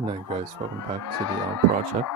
Hi guys, welcome back to the Ahn Project.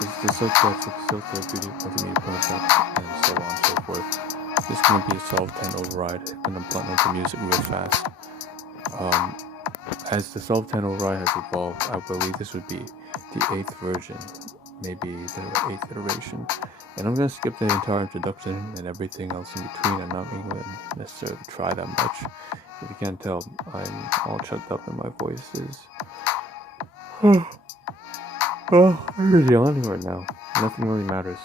This is the subject of self-therapeutic multimedia project and so on and so forth. This is going to be a self-10 override. I'm going to blunt out the music real fast. As the self-10 override has evolved, I believe this would be the 8th version, maybe the 8th iteration. And I'm going to skip the entire introduction and everything else in between. I'm not going to necessarily try that much. If you can't tell, I'm all chucked up and my voice is... I'm really yawning right now. Nothing really matters.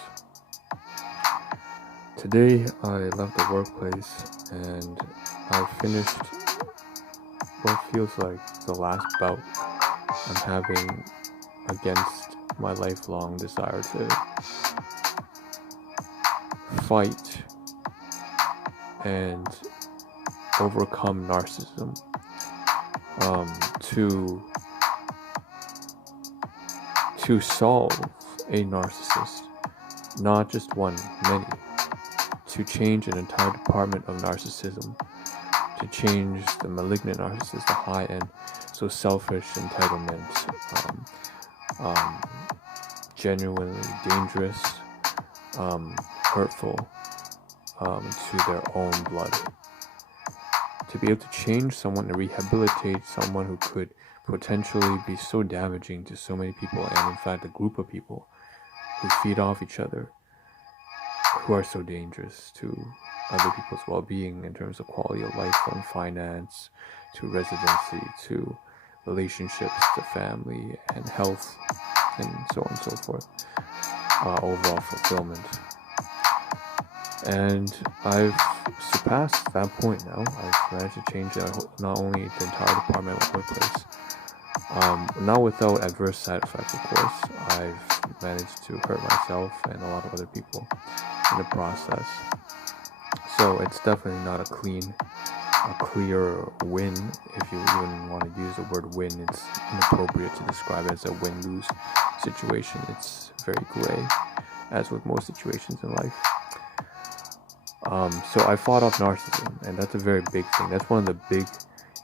Today I left the workplace and I finished what feels like the last bout I'm having against my lifelong desire to fight and overcome narcissism, to solve a narcissist, not just one, many, to change an entire department of narcissism, to change the malignant narcissist, the high end, so selfish, entitlement, genuinely dangerous, hurtful to their own blood. To be able to change someone and rehabilitate someone who could potentially be so damaging to so many people, and in fact a group of people who feed off each other, who are so dangerous to other people's well-being in terms of quality of life, from finance to residency to relationships to family and health and so on and so forth, overall fulfillment. And I've surpassed that point now. I've managed to change not only the entire department of my workplace, not without adverse side effects, of course. I've managed to hurt myself and a lot of other people in the process. So it's definitely not a clear win. If you even want to use the word win, it's inappropriate to describe it as a win-lose situation. It's very gray, as with most situations in life. So I fought off narcissism, and that's a very big thing. That's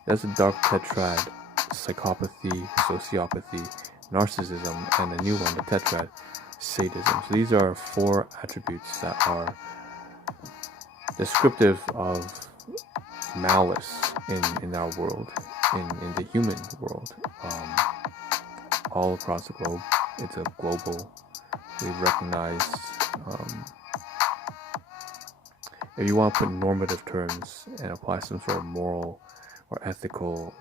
that's a dark tetrad: psychopathy, sociopathy, narcissism, and a new one, the tetrad, sadism. So these are 4 attributes that are descriptive of malice in our world, in the human world, all across the globe. It's a global, we've recognized, if you want to put normative terms and apply some sort of moral or ethical,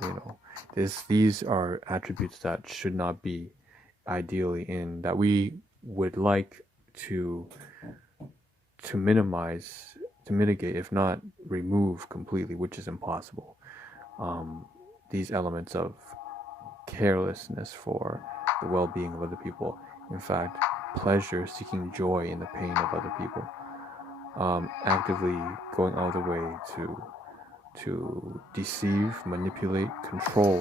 these are attributes that should not be ideally that we would like to minimize, to mitigate, if not remove completely, which is impossible. These elements of carelessness for the well-being of other people, in fact, pleasure, seeking joy in the pain of other people, actively going out of the way to deceive, manipulate, control,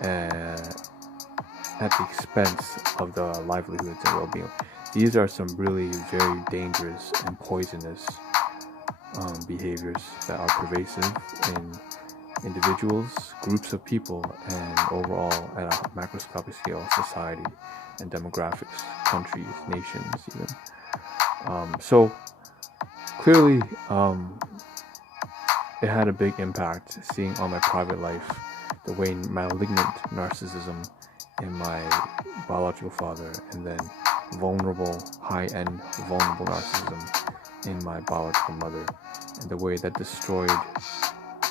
at the expense of the livelihoods and well-being. These are some really very dangerous and poisonous behaviors that are pervasive in individuals, groups of people, and overall at a macroscopic scale, society and demographics, countries, nations even. So clearly, it had a big impact seeing on my private life the way malignant narcissism in my biological father, and then high-end vulnerable narcissism in my biological mother, and the way that destroyed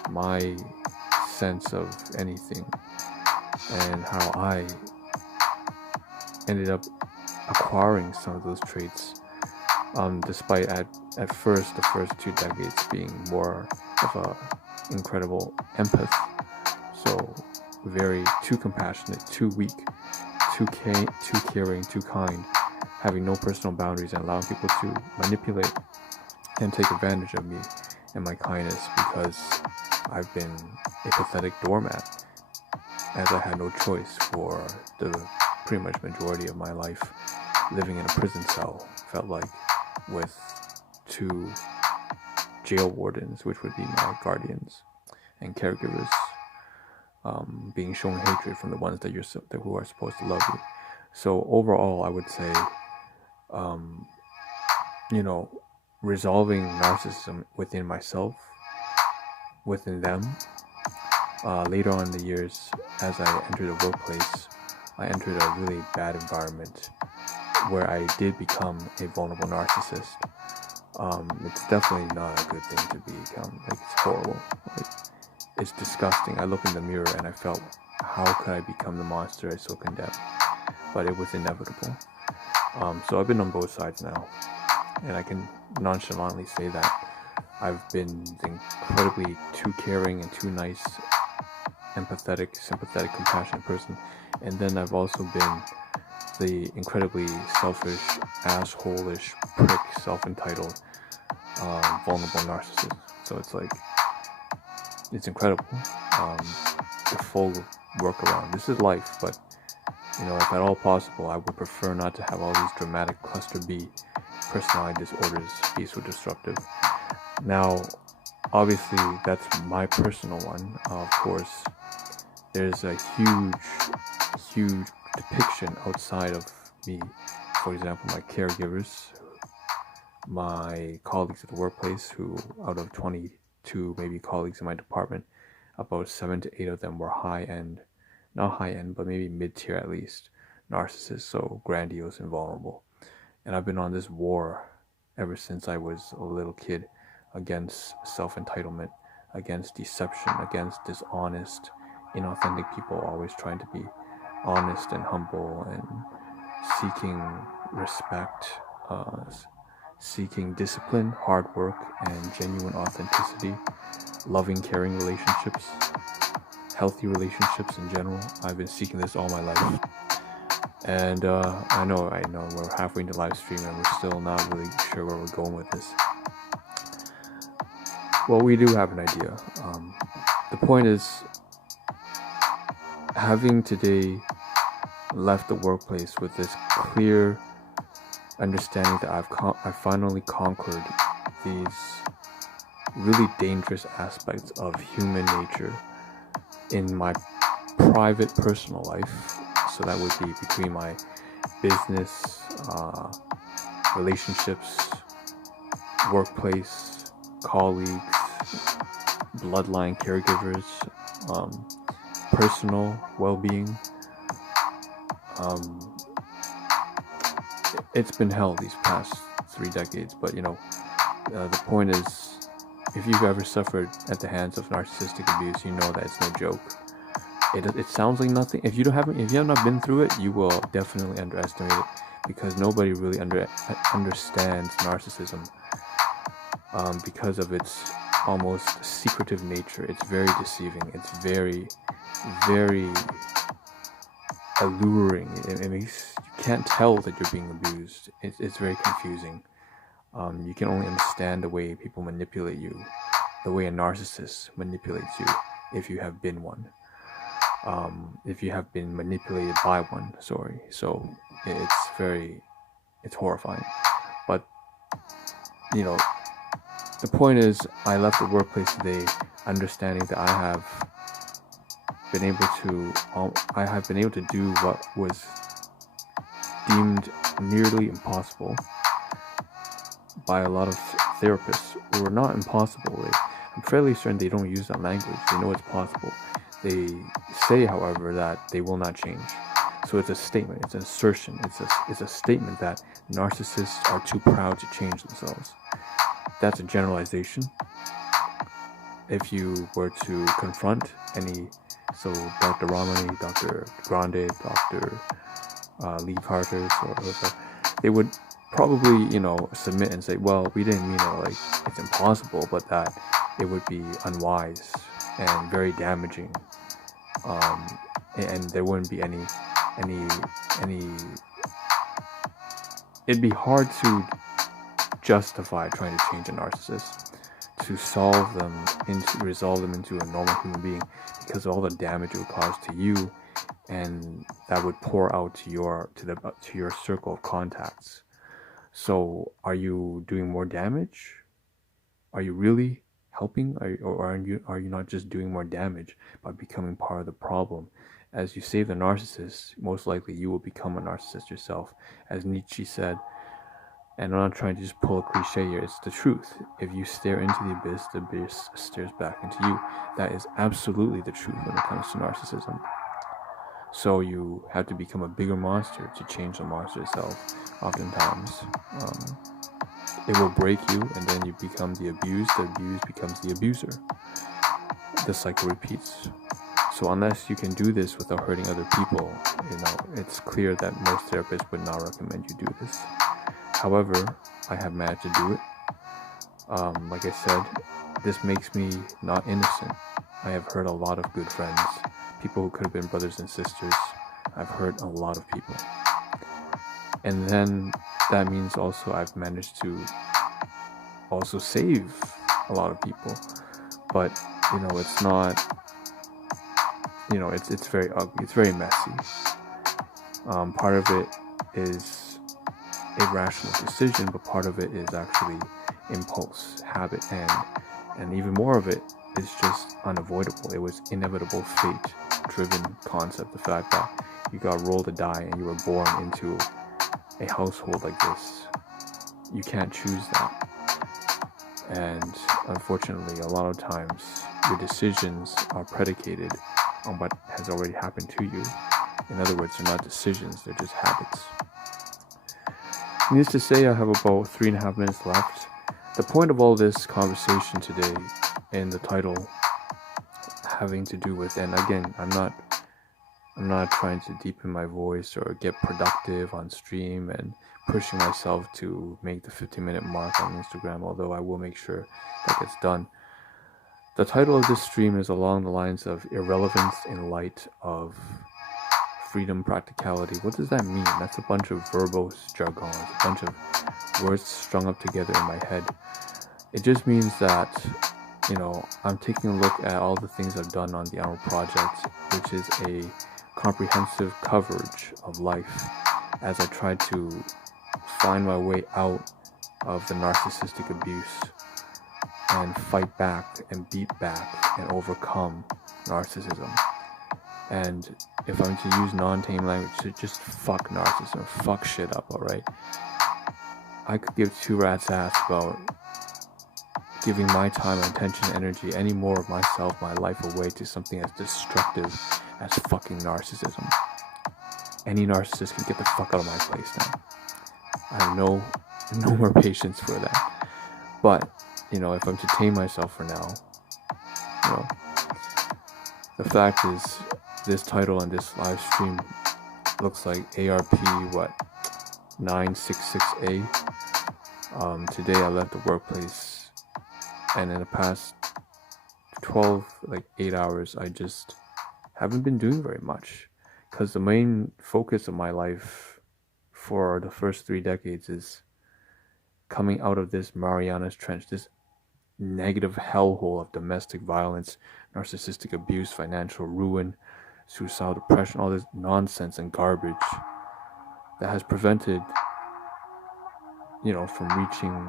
my sense of anything, and how I ended up acquiring some of those traits, despite at first the first 2 decades being more of a incredible empath, so very too compassionate, too weak, too caring, too kind, having no personal boundaries and allowing people to manipulate and take advantage of me and my kindness, because I've been a pathetic doormat, as I had no choice for the pretty much majority of my life, living in a prison cell, felt like, with 2 jail wardens, which would be my guardians and caregivers, being shown hatred from the ones that who are supposed to love you. So overall, I would say, um, resolving narcissism within myself, within them. Later on in the years, as I entered the workplace, I entered a really bad environment where I did become a vulnerable narcissist. It's definitely not a good thing to become. Like, it's horrible. Like, it's disgusting. I looked in the mirror and I felt, how could I become the monster I so condemned? But it was inevitable. So I've been on both sides now, and I can nonchalantly say that I've been incredibly too caring and too nice, empathetic, sympathetic, compassionate person, and then I've also been the incredibly selfish, asshole-ish, prick, self-entitled, vulnerable narcissist. So it's like, it's incredible. The full workaround. This is life, but if at all possible, I would prefer not to have all these dramatic cluster B personality disorders be so destructive. Now, obviously, that's my personal one. Of course, there's a huge depiction outside of me. For example, my caregivers, my colleagues at the workplace, who out of 22 maybe colleagues in my department, about 7 to 8 of them were high-end, not high-end, but maybe mid-tier at least, narcissists, so grandiose and vulnerable. And I've been on this war ever since I was a little kid against self-entitlement, against deception, against dishonest, inauthentic people always trying to be honest and humble and seeking respect, seeking discipline, hard work, and genuine authenticity, loving, caring relationships, healthy relationships in general. I've been seeking this all my life. And I know we're halfway into live stream and we're still not really sure where we're going with this. Well, we do have an idea. The point is, having today left the workplace with this clear understanding that I've finally conquered these really dangerous aspects of human nature in my private personal life. So that would be between my business, relationships, workplace, colleagues, bloodline caregivers, personal well-being. It's been hell these past 3 decades, but the point is, if you've ever suffered at the hands of narcissistic abuse, you know that it's no joke. It sounds like nothing. If you have not been through it, you will definitely underestimate it, because nobody really understands narcissism because of its almost secretive nature. It's very deceiving. It's very, very alluring. It makes you can't tell that you're being abused. It's very confusing. You can only understand the way people manipulate you, the way a narcissist manipulates you, if you have been one. If you have been manipulated by one, sorry. So it's horrifying. But the point is, I left the workplace today understanding that I have been able to do what was deemed nearly impossible by a lot of therapists, or not impossible. I'm fairly certain they don't use that language. They know it's possible. They say, however, that they will not change. So it's a statement, it's an assertion, it's a statement that narcissists are too proud to change themselves. That's a generalization. If you were to confront so Dr. Ramani, Dr. Grande, Dr. Lee Carter's, or whoever, they would probably, submit and say, well, we didn't mean it like it's impossible, but that it would be unwise and very damaging, and there wouldn't be any. It'd be hard to justify trying to change a narcissist, to resolve them into a normal human being, because of all the damage it would cause to you, and that would pour out to your circle of contacts. So, are you doing more damage? Are you really? helping, or are you not just doing more damage by becoming part of the problem? As you save the narcissist, most likely you will become a narcissist yourself. As Nietzsche said, and I'm not trying to just pull a cliche here, it's the truth. If you stare into the abyss stares back into you. That is absolutely the truth when it comes to narcissism. So you have to become a bigger monster to change the monster itself. Oftentimes, it will break you, and then you become the abused becomes the abuser. The cycle repeats. So unless you can do this without hurting other people, it's clear that most therapists would not recommend you do this. However, I have managed to do it. Like I said, this makes me not innocent. I have hurt a lot of good friends, people who could have been brothers and sisters. I've hurt a lot of people. And then that means also I've managed to also save a lot of people. But, it's not, it's very ugly. It's very messy. Part of it is a rational decision, but part of it is actually impulse, habit, and even more of it is just unavoidable. It was inevitable, fate-driven concept. The fact that you got rolled a die and you were born into a household like this. You can't choose that. And unfortunately, a lot of times your decisions are predicated on what has already happened to you. In other words, they're not decisions, they're just habits. Needless to say, I have about 3.5 minutes left. The point of all this conversation today, and the title having to do with, and again, I'm not trying to deepen my voice or get productive on stream and pushing myself to make the 15-minute mark on Instagram, although I will make sure that gets done. The title of this stream is along the lines of Irrelevance in Light of Freedom, Practicality. What does that mean? That's a bunch of verbose jargon, a bunch of words strung up together in my head. It just means that, I'm taking a look at all the things I've done on the Ahn Rho Project, which is a comprehensive coverage of life as I try to find my way out of the narcissistic abuse and fight back and beat back and overcome narcissism. And if I'm to use non-tame language, to just fuck narcissism, fuck shit up, alright? I could give two rats ass about giving my time, attention, energy, any more of myself, my life away to something as destructive as fucking narcissism. Any narcissist can get the fuck out of my place now. I have no more patience for that. But, if I'm to tame myself for now, the fact is, this title and this live stream looks like ARP 966A. Today I left the workplace, and in the past 8 hours, I just haven't been doing very much, because the main focus of my life for the first 3 decades is coming out of this Mariana's Trench, this negative hellhole of domestic violence, narcissistic abuse, financial ruin, suicidal depression, all this nonsense and garbage that has prevented, from reaching,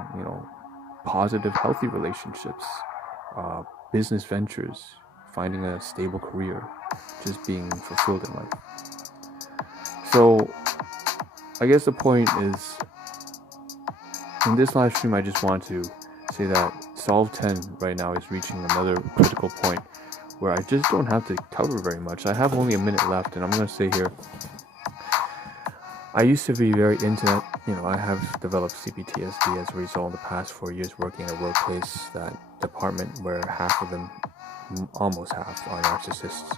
positive, healthy relationships, business ventures, finding a stable career, just being fulfilled in life. So, I guess the point is, in this live stream, I just want to say that Solve 10 right now is reaching another critical point where I just don't have to cover very much. I have only a minute left, and I'm going to say here, I used to be very into that. I have developed CPTSD as a result of the past 4 years working in a workplace, that department where half of them, almost half, are narcissists.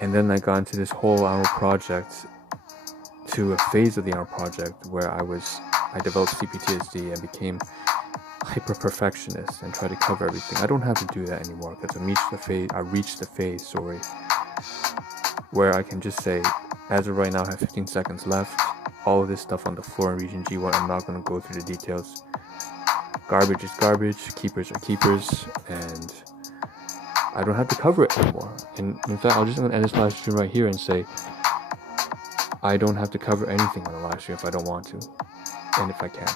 And then I got into this whole Ahn Rho Project, to a phase of the Ahn Rho Project where I developed CPTSD and became hyper-perfectionist and tried to cover everything. I don't have to do that anymore, because I reached the phase where I can just say, as of right now, I have 15 seconds left. All of this stuff on the floor in Region G1, I'm not going to go through the details. Garbage is garbage, keepers are keepers, and I don't have to cover it anymore. And in fact, I'm just going to end this live stream right here and say, I don't have to cover anything on the live stream if I don't want to, and if I can.